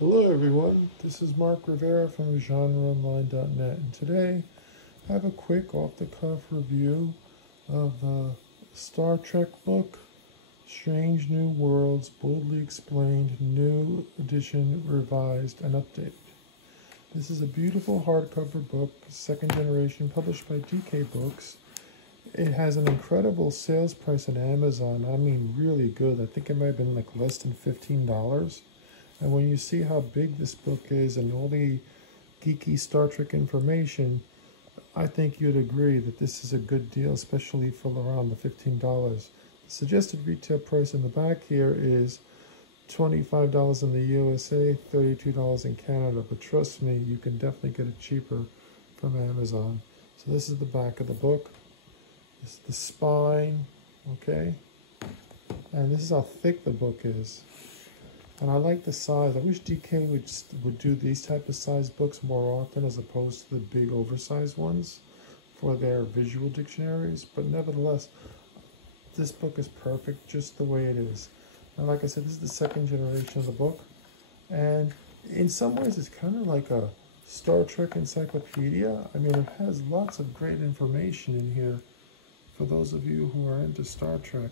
Hello everyone, this is Mark Rivera from GenreOnline.net, and today I have a quick off-the-cuff review of the Star Trek book, Strange New Worlds, Boldly Explained, New Edition, Revised, and Updated. This is a beautiful hardcover book, second generation, published by DK Books. It has an incredible sales price on Amazon, I mean really good. I think it might have been like less than $15. And when you see how big this book is and all the geeky Star Trek information, I think you'd agree that this is a good deal, especially for around the $15. The suggested retail price in the back here is $25 in the USA, $32 in Canada. But trust me, you can definitely get it cheaper from Amazon. So this is the back of the book. This is the spine, okay? And this is how thick the book is. And I like the size. I wish DK would do these type of size books more often as opposed to the big oversized ones for their visual dictionaries. But nevertheless, this book is perfect just the way it is. And like I said, this is the second generation of the book. And in some ways, it's kind of like a Star Trek encyclopedia. I mean, it has lots of great information in here for those of you who are into Star Trek,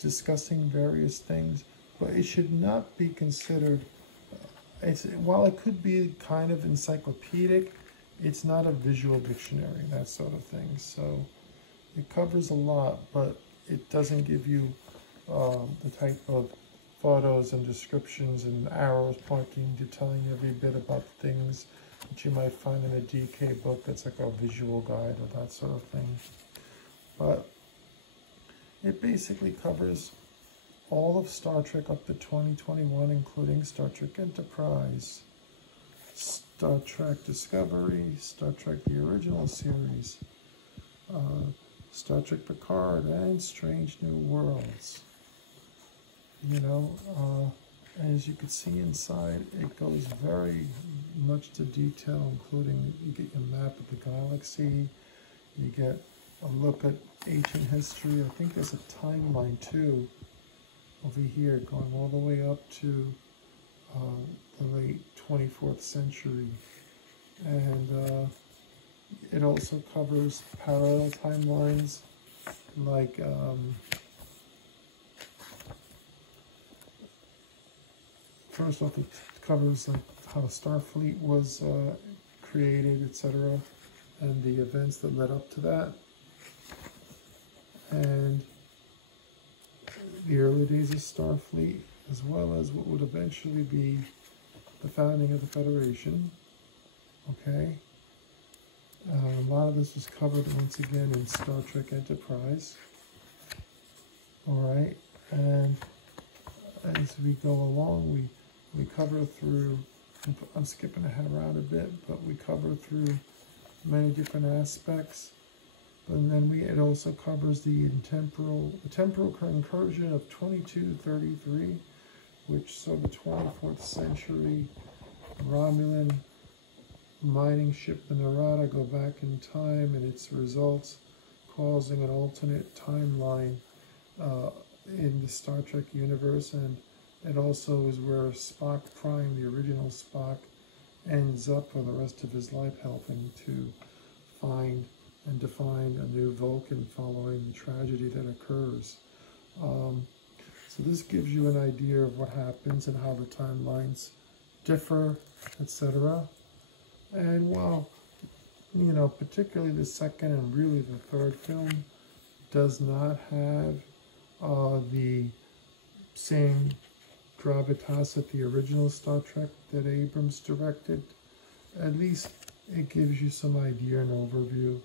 discussing various things. But it should not be considered, while it could be kind of encyclopedic, it's not a visual dictionary, that sort of thing. So it covers a lot, but it doesn't give you the type of photos and descriptions and arrows pointing to telling you every bit about things that you might find in a DK book that's like a visual guide or that sort of thing. But it basically covers all of Star Trek up to 2021, including Star Trek Enterprise, Star Trek Discovery, Star Trek the original series, Star Trek Picard, and Strange New Worlds. You know, as you can see inside, it goes very much to detail, including you get your map of the galaxy, you get a look at ancient history. I think there's a timeline too, over here, going all the way up to the late 24th century. And it also covers parallel timelines, like first off, it covers like how Starfleet was created, etc., and the events that led up to that, and the early days of Starfleet, as well as what would eventually be the founding of the Federation. Okay, a lot of this was covered once again in Star Trek Enterprise. All right, and as we go along, we cover through. I'm skipping ahead around a bit, but we cover through many different aspects. And then it also covers the temporal incursion of 2233, which saw the 24th century Romulan mining ship, the Narada, go back in time, and its results causing an alternate timeline in the Star Trek universe. And it also is where Spock Prime, the original Spock, ends up for the rest of his life, helping to find and define a new Vulcan following the tragedy that occurs. So this gives you an idea of what happens and how the timelines differ, etc. And while, you know, particularly the second and really the third film does not have the same gravitas that the original Star Trek that Abrams directed, at least it gives you some idea and overview.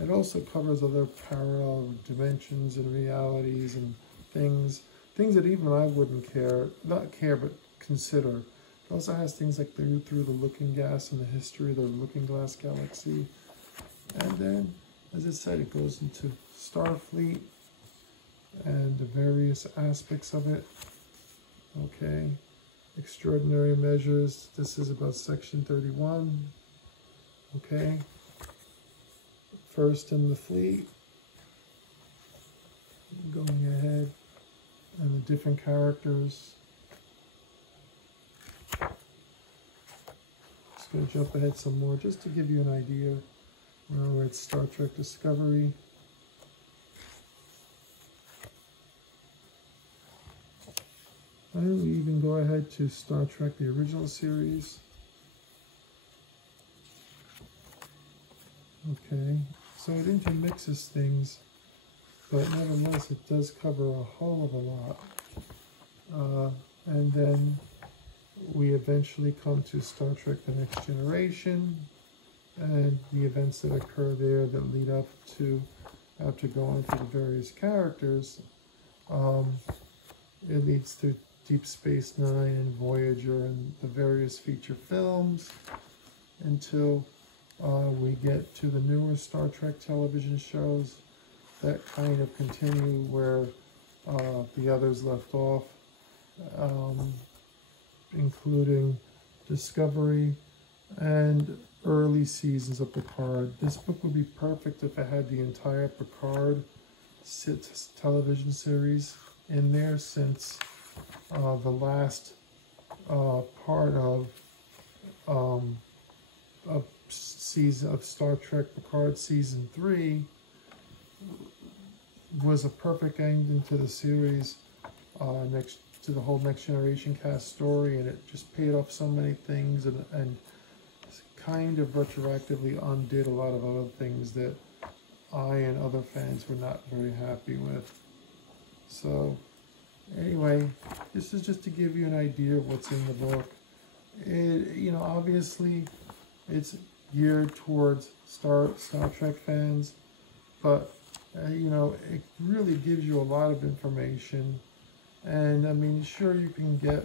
It also covers other parallel dimensions and realities and things that even I wouldn't not care, but consider. It also has things like through the Looking Glass and the history of the Looking Glass galaxy. And then, as I said, it goes into Starfleet and the various aspects of it. Okay, extraordinary measures. This is about Section 31. Okay. First in the fleet, going ahead, and the different characters. Just going to jump ahead some more just to give you an idea. We're at Star Trek Discovery. And we even go ahead to Star Trek, the original series. Okay, so it intermixes things, but nevertheless it does cover a whole of a lot. And then we eventually come to Star Trek The Next Generation and the events that occur there that lead up to, after going through the various characters, it leads to Deep Space Nine and Voyager and the various feature films until we get to the newer Star Trek television shows that kind of continue where the others left off, including Discovery and early seasons of Picard. This book would be perfect if it had the entire Picard television series in there, since the last part of season of Star Trek Picard season 3 was a perfect ending to the series, to the whole Next Generation cast story, and it just paid off so many things and kind of retroactively undid a lot of other things that I and other fans were not very happy with. So anyway, this is just to give you an idea of what's in the book. Obviously it's geared towards Star Trek fans, but it really gives you a lot of information. And I mean, sure, you can get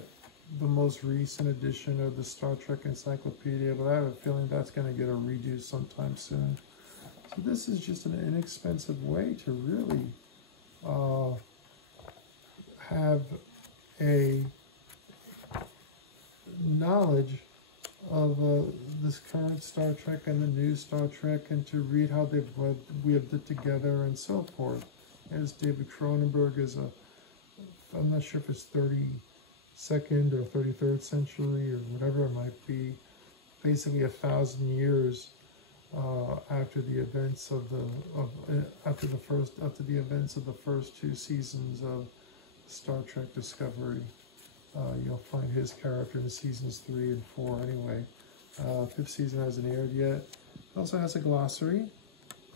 the most recent edition of the Star Trek Encyclopedia, but I have a feeling that's going to get a redo sometime soon. So this is just an inexpensive way to really have a knowledge of this current Star Trek and the new Star Trek, and to read how they've weaved it together and so forth. As David Cronenberg is I'm not sure if it's 32nd or 33rd century or whatever it might be, basically 1,000 years after the events of after the events of the first 2 seasons of Star Trek Discovery. You'll find his character in seasons 3 and 4 anyway. 5th season hasn't aired yet. It also has a glossary,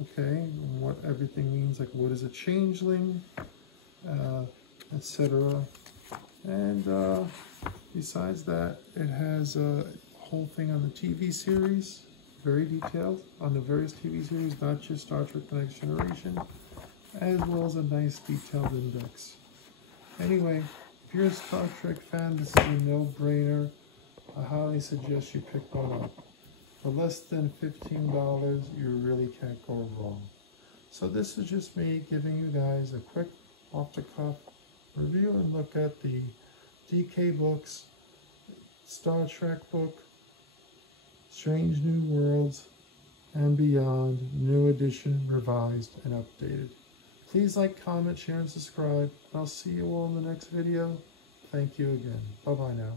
okay, what everything means, like what is a changeling, etc. And besides that, it has a whole thing on the TV series, very detailed on the various TV series, not just Star Trek The Next Generation, as well as a nice detailed index. Anyway, if you're a Star Trek fan, this is a no-brainer. I highly suggest you pick one up. For less than $15, you really can't go wrong. So this is just me giving you guys a quick off-the-cuff review and look at the DK Books Star Trek book, Strange New Worlds and Beyond, new edition, revised and updated. Please like, comment, share, and subscribe. I'll see you all in the next video. Thank you again. Bye-bye now.